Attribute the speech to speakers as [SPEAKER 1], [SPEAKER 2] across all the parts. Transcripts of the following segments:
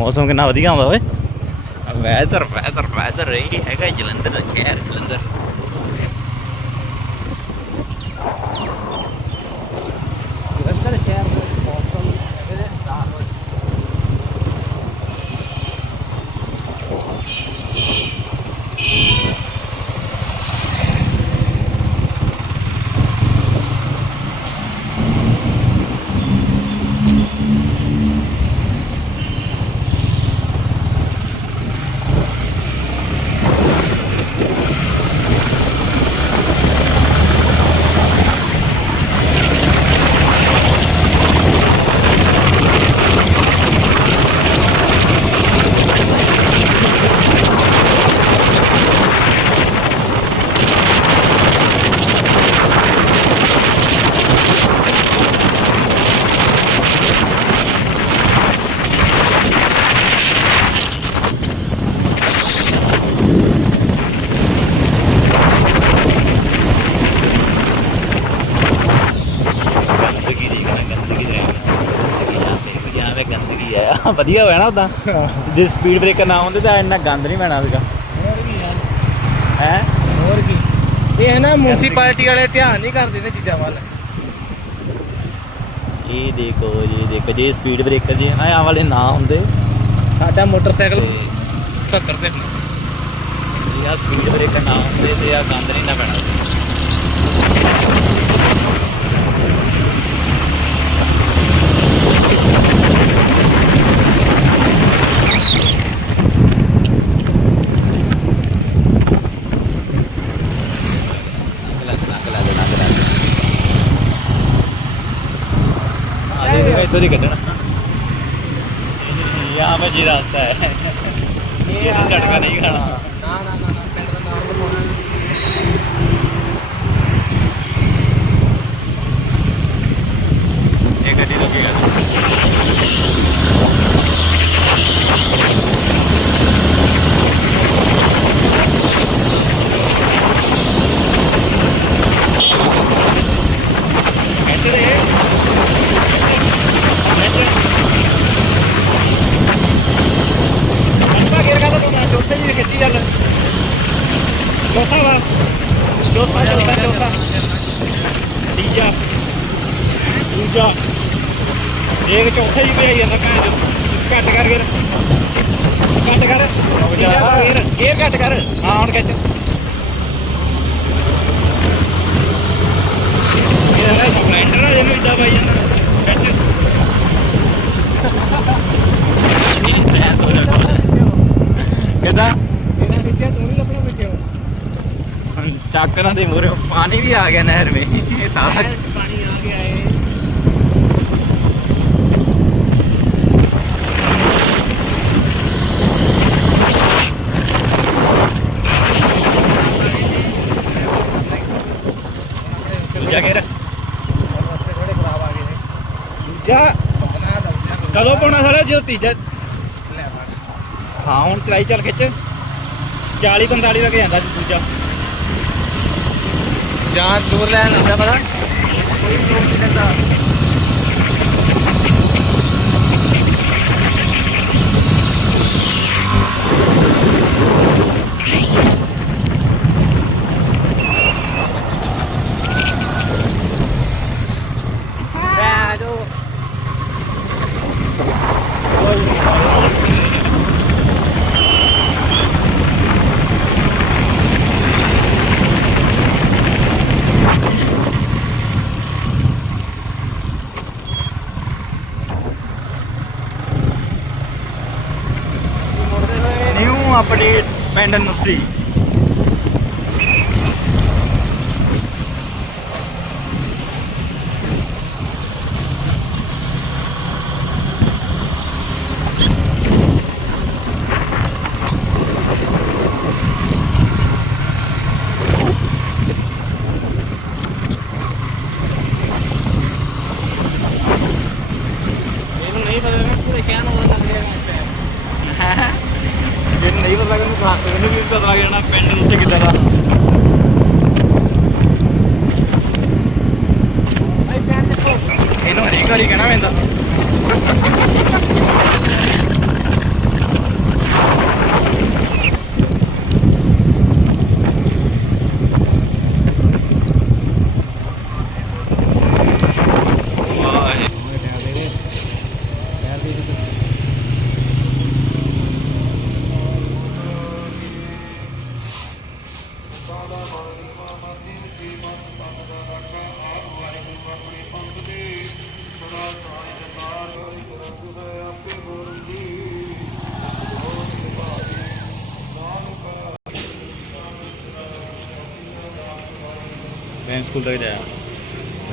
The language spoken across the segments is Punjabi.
[SPEAKER 1] ਮੌਸਮ ਕਿੰਨਾ ਵਧੀਆ ਆਉਂਦਾ ਓਏ। ਵੈਦਰ ਵੈਦਰ ਵੈਦਰ ਰਹੀ ਹੈਗਾ ਜਲੰਧਰ ਸ਼ਹਿਰ ਜਲੰਧਰ।
[SPEAKER 2] ਜਲੰਧਰ ਸ਼ਹਿਰ ਦਾ ਮੌਸਮ ਇਹਦੇ ਨਾਲ
[SPEAKER 1] ਗੰਦਗੀ ਦੇਖਣਾ ਗੰਦਗੀ ਦੇਖਣਾ ਜਾਵੇਂ ਗੰਦਗੀ ਆ ਵਧੀਆ ਹੋਇਆ ਨਾ ਉਦਾਂ ਜੇ ਸਪੀਡ ਬ੍ਰੇਕਰ ਨਾ ਹੁੰਦੇ ਤਾਂ ਇੰਨਾ ਗੰਦ ਨਹੀਂ ਪੈਣਾ ਸੀਗਾ।
[SPEAKER 2] ਹੋਰ ਕੀ ਹੈ
[SPEAKER 1] ਹੈ?
[SPEAKER 2] ਹੋਰ ਕੀ। ਇਹ ਨਾ ਮਿਊਨਿਸਪੈਲਿਟੀ ਵਾਲੇ ਧਿਆਨ ਨਹੀਂ ਕਰਦੇ ਨੇ ਚੀਜ਼ਾਂ ਵੱਲ।
[SPEAKER 1] ਇਹ ਦੇਖੋ ਇਹ ਦੇਖੋ ਜੇ ਸਪੀਡ ਬ੍ਰੇਕਰ ਜੇ ਆਹ ਵਾਲੇ ਨਾ ਹੁੰਦੇ।
[SPEAKER 2] ਸਾਡਾ ਮੋਟਰਸਾਈਕਲ
[SPEAKER 1] ਤੇ
[SPEAKER 2] 70 ਤੇ
[SPEAKER 1] ਜੇ ਆ ਸਪੀਡ ਬ੍ਰੇਕਰ ਨਾ ਹੁੰਦੇ ਤੇ ਆ ਗੰਦ ਨਹੀਂ ਨਾ ਪੈਣਾ। ਉਧਰ ਹੀ ਕੱਢਣਾ। ਯਾ ਮੈਂ ਜੀ ਰਸਤਾ ਹੈ। ਇਹ ਝਟਕਾ ਨਹੀਂ ਖਾਣਾ।
[SPEAKER 2] ਨਾ ਨਾ ਨਾ
[SPEAKER 1] ਦੂਜਾ। ਇੱਕ ਚੌਥਾ ਹੀ ਪਿਆ ਜਾਂਦਾ ਭੈਣ। ਘੱਟ ਕਰ ਵੀਰ। ਘੱਟ ਕਰ। ਤੀਜਾ ਵੀਰ। ਗੇਰ ਘੱਟ ਕਰ। ਹਾਂ ਹੁਣ ਖਿੱਚ ਇਹ ਹੈ ਸਪਲੈਂਡਰ ਆ ਜਿਹਨੂੰ ਇਦਾਂ ਪਾਈ ਜਾਂਦਾ। ਖਿੱਚ ਕਿਦਾਂ?
[SPEAKER 2] ਇਹਨਾਂ ਖਿੱਚਿਆ ਤੂੰ ਵੀ ਲੱਭਣਾ ਵਿੱਚੋਂ
[SPEAKER 1] ਚੱਕਰਾਂ ਦੇ ਮੂਰੇ ਪਾਣੀ ਵੀ ਆ ਗਿਆ ਨਹਿਰ ਵਿੱਚ। ਇਹ ਸਾਰਾ
[SPEAKER 2] ਪਾਣੀ ਆ ਗਿਆ ਏ
[SPEAKER 1] ਦੂਜਾ ਗੇਰ
[SPEAKER 2] ਰਸਤੇ ਥੋੜੇ ਖਰਾਬ ਆ ਗਏ ਨੇ
[SPEAKER 1] ਦੂਜਾ। ਕਦੋਂ ਪਾਉਣਾ ਸਾਲਾ ਜਦੋਂ ਤੀਜਾ ਹਾਂ ਹੁਣ ਚਲਾਈ ਚੱਲ ਖਿੱਚ। 40 45 ਤੱਕ ਜਾਂਦਾ ਜੀ ਦੂਜਾ।
[SPEAKER 2] ਜਾਂ ਦੂਰ ਲੈਣ ਆਉਂਦਾ ਪਤਾ ਕੋਈ ਲੋਕ ਨਹੀਂ
[SPEAKER 1] ਅਪਡੇਟ ਪਿੰਡ ਨੁੱਸੀ
[SPEAKER 2] ਇਹਨੂੰ ਨਹੀਂ ਪਤਾ ਮੈਂ ਪੂਰੇ ਕਹਿਣ ਵਾਲਾ
[SPEAKER 1] ਨਹੀਂ ਪਤਾ ਕਿ ਉਹਨੂੰ ਮੈਨੂੰ ਵੀ ਪਤਾ ਲੱਗ ਜਾਣਾ, ਪਿੰਡ ਨੁੱਸੀ ਕਿੱਦਾਂ ਦਾ। ਇਹਨੂੰ ਹਰੇਕ ਵਾਰੀ ਕਹਿਣਾ ਪੈਂਦਾ। ਪ੍ਰਾਇਮਰੀ ਸਕੂਲ ਤੱਕ ਜਾਇਆ।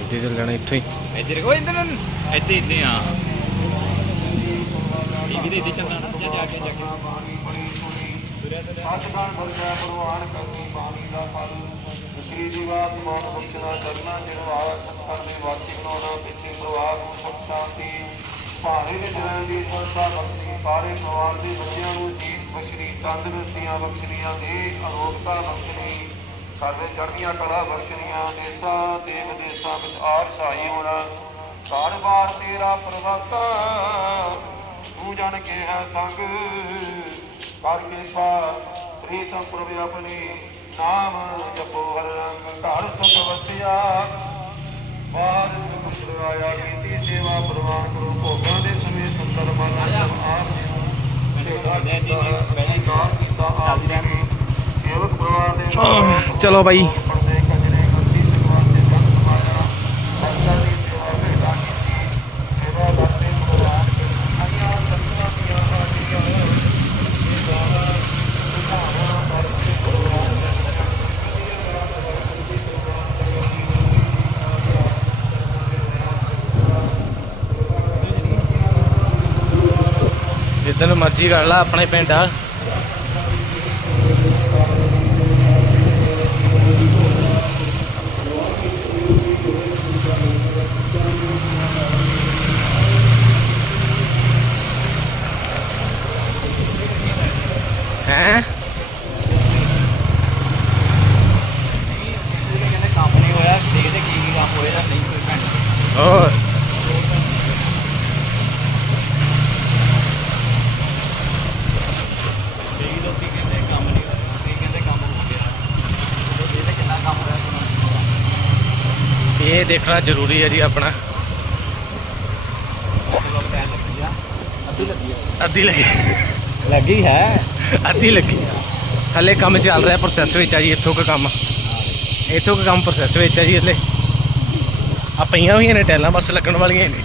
[SPEAKER 2] ਇੱਥੇ ਚੱਲ ਜਾਣਾ ਇੱਥੋਂ ਹੀ।
[SPEAKER 1] ਇੱਧਰ ਕੋ ਇੱਧਰ ਇੱਥੇ ਇੱਥੇ ਆ। ਟੀਵੀ ਦੇ ਇੱਥੇ ਚੱਲਣਾ ਨਾ ਜਾਂ ਜਾ ਕੇ ਜਾ ਕੇ
[SPEAKER 3] ਸਤਿਗੁਰ ਵਰਗਾ ਪ੍ਰਵਾਨ ਕਰਨੀ ਬਾਣੀ ਦਾ ਫਲ ਸ੍ਰੀ ਜੀਵਾਤ ਮਾਨ ਬਖਸ਼ਣਾ ਕਰਨਾ ਜਿਹੜਾ ਸਤਿਗੁਰ ਦੇ ਵਾਸੀ ਬਣਾਉਣਾ ਪਿੱਛੇ ਪਰਿਵਾਰ ਨੂੰ ਸੁਖ ਸ਼ਾਂਤੀ ਭਾਰੇ ਦੇ ਜਨਾਂ ਦੀ ਸੰਸਥਾ ਬਖਸ਼ੀ ਸਾਰੇ ਪਰਿਵਾਰ ਦੇ ਬੱਚਿਆਂ ਨੂੰ ਜੀਤ ਬਖਸ਼ਣੀ ਤੰਦਰੁਸਤੀਆਂ ਬਖਸ਼ਣੀਆਂ ਦੇ ਅਰੋਗਤਾ ਬਖਸ਼ਣੀ ਸਰਵੇ ਚੜ੍ਹਦੀਆਂ ਕਲਾ ਬਖਸ਼ਣੀਆਂ ਦੇਸਾਂ ਦੇਵ ਦੇਸਾਂ ਵਿੱਚ ਆਰ ਸਾਈ ਹੋਣਾ। ਕਾਰਵਾਰ ਤੇਰਾ ਪ੍ਰਵਕਤਾ ਤੂੰ ਜਾਣ ਕੇ ਹੈ ਸੰਗ। ਕਰ ਕਿਰਪਾ ਪ੍ਰੀਤਮ ਪ੍ਰਭ ਆਪਣੀ ਨਾਮ ਜਪੋ ਹਰ ਰੰਗ ਘਰ ਸੁਖ ਵਸਿਆ। ਬਾਹਰ ਸੁਖ ਸੁਰਾਇਆ ਕੀਤੀ ਸੇਵਾ ਪ੍ਰਵਾਨ ਕਰੋ। ਭੋਗਾਂ ਦੇ ਸਮੇਂ ਸੁੰਦਰ ਮਨ ਆਪ ਸੇਵਾ ਕੀਤਾ ਆਪ ਜੀ। ਸੇਵਕ ਪਰਿਵਾਰ ਦੇ
[SPEAKER 2] ਚਲੋ ਬਾਈ।
[SPEAKER 3] ਪਰਦੇ
[SPEAKER 2] ਜਿੱਦਨ ਮਰਜ਼ੀ ਕਰ ਲਾ ਆਪਣੇ ਪਿੰਡ। ਆ ਹੈਂ
[SPEAKER 1] ਕਹਿੰਦੇ ਕੰਮ ਨਹੀਂ ਹੋਇਆ ਦੇਖਦੇ ਕੀ ਕੀ ਕੰਮ ਹੋਇਆ ਨਹੀਂ ਕੋਈ ਘੰਟੇ
[SPEAKER 2] ਹੋਰ
[SPEAKER 1] ਕਈ ਲੋਕੀ ਕਹਿੰਦੇ ਕੰਮ ਨਹੀਂ ਹੋਇਆ ਕਈ ਕਹਿੰਦੇ ਕੰਮ ਹੋ ਗਿਆ ਉਹ ਦੇਖਦੇ ਕਿੰਨਾ ਕੰਮ ਹੋਇਆ
[SPEAKER 2] ਇਹ ਦੇਖਣਾ ਜ਼ਰੂਰੀ ਹੈ ਜੀ ਆਪਣਾ।
[SPEAKER 1] ਅੱਧੀ ਲੱਗੀ
[SPEAKER 2] ਲੱਗੀ
[SPEAKER 1] ਹੈ।
[SPEAKER 2] ਅੱਧੀ ਲੱਗੀ ਹਲੇ ਕੰਮ ਚੱਲ ਰਿਹਾ ਪ੍ਰੋਸੈਸ ਵਿੱਚ ਆ ਜੀ ਇੱਥੋਂ ਕੁ ਕੰਮ। ਇੱਥੋਂ ਕੁ ਕੰਮ ਪ੍ਰੋਸੈਸ ਵਿੱਚ ਆ ਜੀ ਹਲੇ। ਆ ਪਈਆਂ ਹੋਈਆਂ ਨੇ ਟੈਲਾਂ ਬਸ ਲੱਗਣ ਵਾਲੀਆਂ ਨੇ।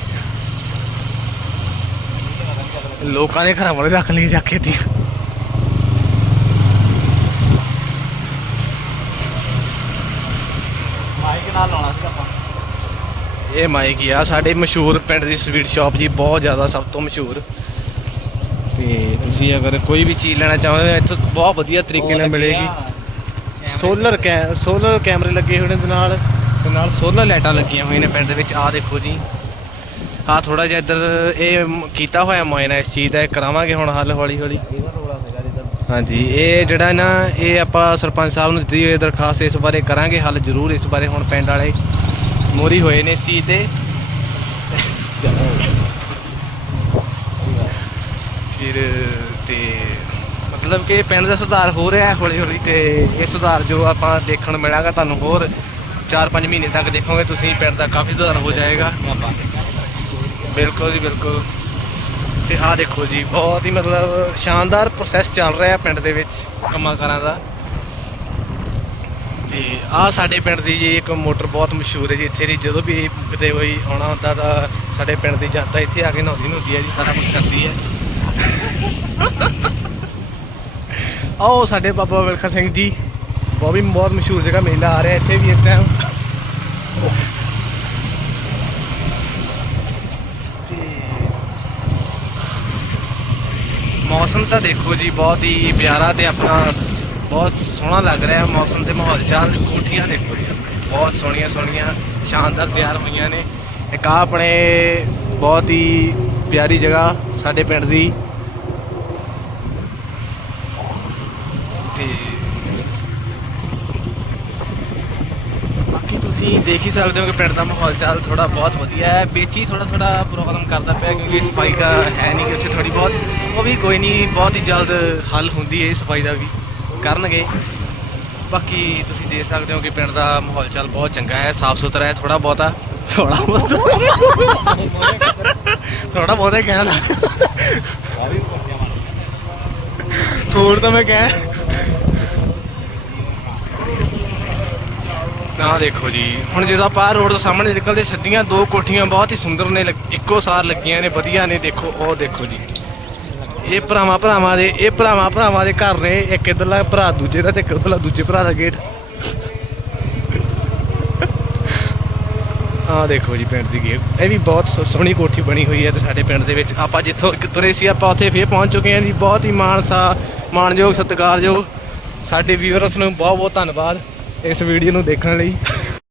[SPEAKER 2] ਲੋਕਾਂ ਨੇ ਘਰਾਂ ਵਾਲੇ ਰੱਖ ਲਈ ਜਾ ਕੇ ਤੀ
[SPEAKER 1] ਮਾਈਕ ਨਾਲ ਲਾਉਣਾ ਸੀ ਆਪਾਂ
[SPEAKER 2] ਇਹ ਮਾਈਕ ਆ ਸਾਡੇ ਮਸ਼ਹੂਰ ਪਿੰਡ ਦੀ ਸਵੀਟ ਸ਼ਾਪ ਜੀ ਬਹੁਤ ਜ਼ਿਆਦਾ ਸਭ ਤੋਂ ਮਸ਼ਹੂਰ। ਤੇ ਤੁਸੀਂ ਅਗਰ ਕੋਈ ਵੀ ਚੀਜ਼ ਲੈਣਾ ਚਾਹੁੰਦੇ ਹੋ ਇੱਥੋਂ ਬਹੁਤ ਵਧੀਆ ਤਰੀਕੇ ਨਾਲ ਮਿਲੇਗੀ। ਸੋਲਰ ਸੋਲਰ ਕੈਮਰੇ ਲੱਗੇ ਹੋਏ ਨੇ ਦੇ ਨਾਲ ਤੇ ਨਾਲ ਸੋਲਰ ਲਾਈਟਾਂ ਲੱਗੀਆਂ ਹੋਈਆਂ ਨੇ ਪਿੰਡ ਦੇ ਵਿੱਚ। ਆਹ ਦੇਖੋ ਜੀ। ਆਹ ਥੋੜਾ ਜਿਹਾ ਇੱਧਰ ਇਹ ਕੀਤਾ ਹੋਇਆ ਮੁਆਇਨਾ ਇਸ ਚੀਜ਼ ਦਾ ਕਰਾਵਾਂਗੇ ਹੁਣ ਹੱਲ ਹੌਲੀ ਹੌਲੀ ਹਾਂਜੀ ਇਹ ਜਿਹੜਾ ਨਾ ਇਹ ਆਪਾਂ ਸਰਪੰਚ ਸਾਹਿਬ ਨੂੰ ਦਿੱਤੀ ਹੋਈ ਦਰਖਾਸਤ ਇਸ ਬਾਰੇ ਕਰਾਂਗੇ ਹੱਲ ਜ਼ਰੂਰ ਇਸ ਬਾਰੇ ਹੁਣ ਪਿੰਡ ਵਾਲੇ। ਮੋਰੀ ਹੋਏ ਨੇ ਇਸ ਚੀਜ਼ ਤੇ। ਫਿਰ ਤੇ ਮਤਲਬ ਕਿ ਪਿੰਡ ਦਾ ਸੁਧਾਰ ਹੋ ਰਿਹਾ ਹੈ ਹੌਲੀ ਹੌਲੀ ਤੇ ਇਹ ਸੁਧਾਰ ਜੋ ਆਪਾਂ ਦੇਖਣ ਨੂੰ ਮਿਲਾਗਾ ਤੁਹਾਨੂੰ ਹੋਰ 4-5 ਮਹੀਨੇ ਤੱਕ ਦੇਖੋਗੇ ਤੁਸੀਂ, ਪਿੰਡ ਦਾ ਕਾਫੀ ਸੁਧਾਰ ਹੋ ਜਾਏਗਾ। ਬਿਲਕੁਲ ਜੀ, ਬਿਲਕੁਲ। ਤੇ ਆਹ ਦੇਖੋ ਜੀ, ਬਹੁਤ ਹੀ ਮਤਲਬ ਸ਼ਾਨਦਾਰ ਪ੍ਰੋਸੈਸ ਚੱਲ ਰਿਹਾ ਪਿੰਡ ਦੇ ਵਿੱਚ ਕੰਮਾਂ ਕਾਰਾਂ ਦਾ। ਤੇ ਆਹ ਸਾਡੇ ਪਿੰਡ ਦੀ ਜੀ ਇੱਕ ਮੋਟਰ ਬਹੁਤ ਮਸ਼ਹੂਰ ਹੈ ਜੀ। ਇੱਥੇ ਦੀ ਜਦੋਂ ਵੀ ਕਿਤੇ ਕੋਈ ਆਉਣਾ ਹੁੰਦਾ ਤਾਂ ਸਾਡੇ ਪਿੰਡ ਦੀ ਜਨਤਾ ਇੱਥੇ ਆ ਕੇ ਨਹਾਉਂਦੀ ਨਹਾਉਂਦੀ ਹੈ ਜੀ, ਸਾਰਾ ਕੁਝ ਕਰਦੀ ਹੈ। ਆਓ ਸਾਡੇ ਬਾਬਾ ਵਿਲਖਾ ਸਿੰਘ ਜੀ ਉਹ ਵੀ ਬਹੁਤ ਮਸ਼ਹੂਰ ਜਗ੍ਹਾ ਮੇਲਾ ਆ ਰਿਹਾ, ਇੱਥੇ ਵੀ ਇਸ ਟਾਈਮ ਮੌਸਮ ਤਾਂ ਦੇਖੋ ਜੀ, ਬਹੁਤ ਹੀ ਪਿਆਰਾ ਤੇ ਆਪਣਾ ਬਹੁਤ ਸੋਹਣਾ ਲੱਗ ਰਿਹਾ ਮੌਸਮ ਤੇ ਮਾਹੌਲ। ਚਾਲ ਕੋਠੀਆਂ ਦੇਖੋ ਜੀ, ਬਹੁਤ ਸੋਹਣੀਆਂ ਸੋਹਣੀਆਂ, ਸ਼ਾਨਦਾਰ ਤਿਆਰ ਹੋਈਆਂ ਨੇ। ਇੱਕ ਆਹ ਆਪਣੇ ਬਹੁਤ ਹੀ ਪਿਆਰੀ ਜਗ੍ਹਾ ਸਾਡੇ ਪਿੰਡ ਦੀ ਤੇ ਬਾਕੀ ਤੁਸੀਂ ਦੇਖ ਹੀ ਸਕਦੇ ਹੋ ਕਿ ਪਿੰਡ ਦਾ ਮਾਹੌਲ ਚਾਲ ਥੋੜਾ ਬਹੁਤ ਵਧੀਆ ਹੈ। ਵਿੱਚ ਹੀ ਥੋੜਾ ਥੋੜਾ ਪ੍ਰੋਬਲਮ ਕਰਦਾ ਪਿਆ ਕਿਉਂਕਿ ਸਫ਼ਾਈ ਦਾ ਹੈ ਨਹੀਂ ਉੱਥੇ ਥੋੜੀ ਬਹੁਤ। ਉਹ ਵੀ ਕੋਈ ਨਹੀਂ ਬਹੁਤ ਹੀ ਜਲਦ ਹੱਲ ਹੁੰਦੀ ਹੈ ਸਫ਼ਾਈ ਦਾ ਵੀ। ਕਰਨਗੇ। ਬਾਕੀ ਤੁਸੀਂ ਦੇਖ ਸਕਦੇ ਹੋ ਕਿ ਪਿੰਡ ਦਾ ਮਾਹੌਲ ਚਾਲ ਬਹੁਤ ਚੰਗਾ ਹੈ ਸਾਫ਼ ਸੁਥਰਾ ਹੈ ਥੋੜਾ ਬਹੁਤਾ। ਥੋੜਾ ਬਹੁਤ। ਥੋੜਾ ਬਹੁਤਾ ਹੀ ਕਹਿਣਾ। ਹੋਰ ਤਾਂ ਮੈਂ ਕਹਿ ਆਹ ਦੇਖੋ ਜੀ, ਹੁਣ ਜਦੋਂ ਆਪਾਂ ਆਹ ਰੋਡ ਤੋਂ ਸਾਹਮਣੇ ਨਿਕਲਦੇ, ਸਿੱਧੀਆਂ ਦੋ ਕੋਠੀਆਂ ਬਹੁਤ ਹੀ ਸੁੰਦਰ ਨੇ, ਲੱਗ- ਇੱਕੋ ਸਾਰ ਲੱਗੀਆਂ ਨੇ, ਵਧੀਆ ਨੇ, ਦੇਖੋ, ਉਹ ਦੇਖੋ ਜੀ। ਇਹ ਭਰਾਵਾਂ ਭਰਾਵਾਂ ਦੇ, ਇਹ ਭਰਾਵਾਂ ਭਰਾਵਾਂ ਦੇ ਘਰ ਨੇ, ਇੱਕ ਇੱਧਰਲਾ ਭਰਾ ਦੂਜੇ ਦਾ ਤੇ ਇੱਕ ਉਧਰਲਾ ਦੂਜੇ ਭਰਾ ਦਾ ਗੇਟ ਆਹ ਦੇਖੋ ਜੀ, ਪਿੰਡ ਦੀ ਗੇਟ ਇਹ ਵੀ ਬਹੁਤ ਸੋ- ਸੋਹਣੀ ਕੋਠੀ ਬਣੀ ਹੋਈ ਹੈ ਤੇ ਸਾਡੇ ਪਿੰਡ ਦੇ ਵਿੱਚ। ਆਪਾਂ ਜਿੱਥੋਂ ਇੱਕ ਤੁਰੇ ਸੀ, ਆਪਾਂ ਉੱਥੇ ਫੇਰ ਪਹੁੰਚ ਚੁੱਕੇ ਹਾਂ ਜੀ। ਬਹੁਤ ਹੀ ਮਾਣ ਸਾ, ਮਾਣਯੋਗ, ਸਤਿਕਾਰਯੋਗ ਸਾਡੇ ਵੀਵਰਸ ਨੂੰ ਬਹੁਤ ਬਹੁਤ ਧੰਨਵਾਦ। ਇਸ ਵੀਡੀਓ ਨੂੰ ਦੇਖਣ ਲਈ।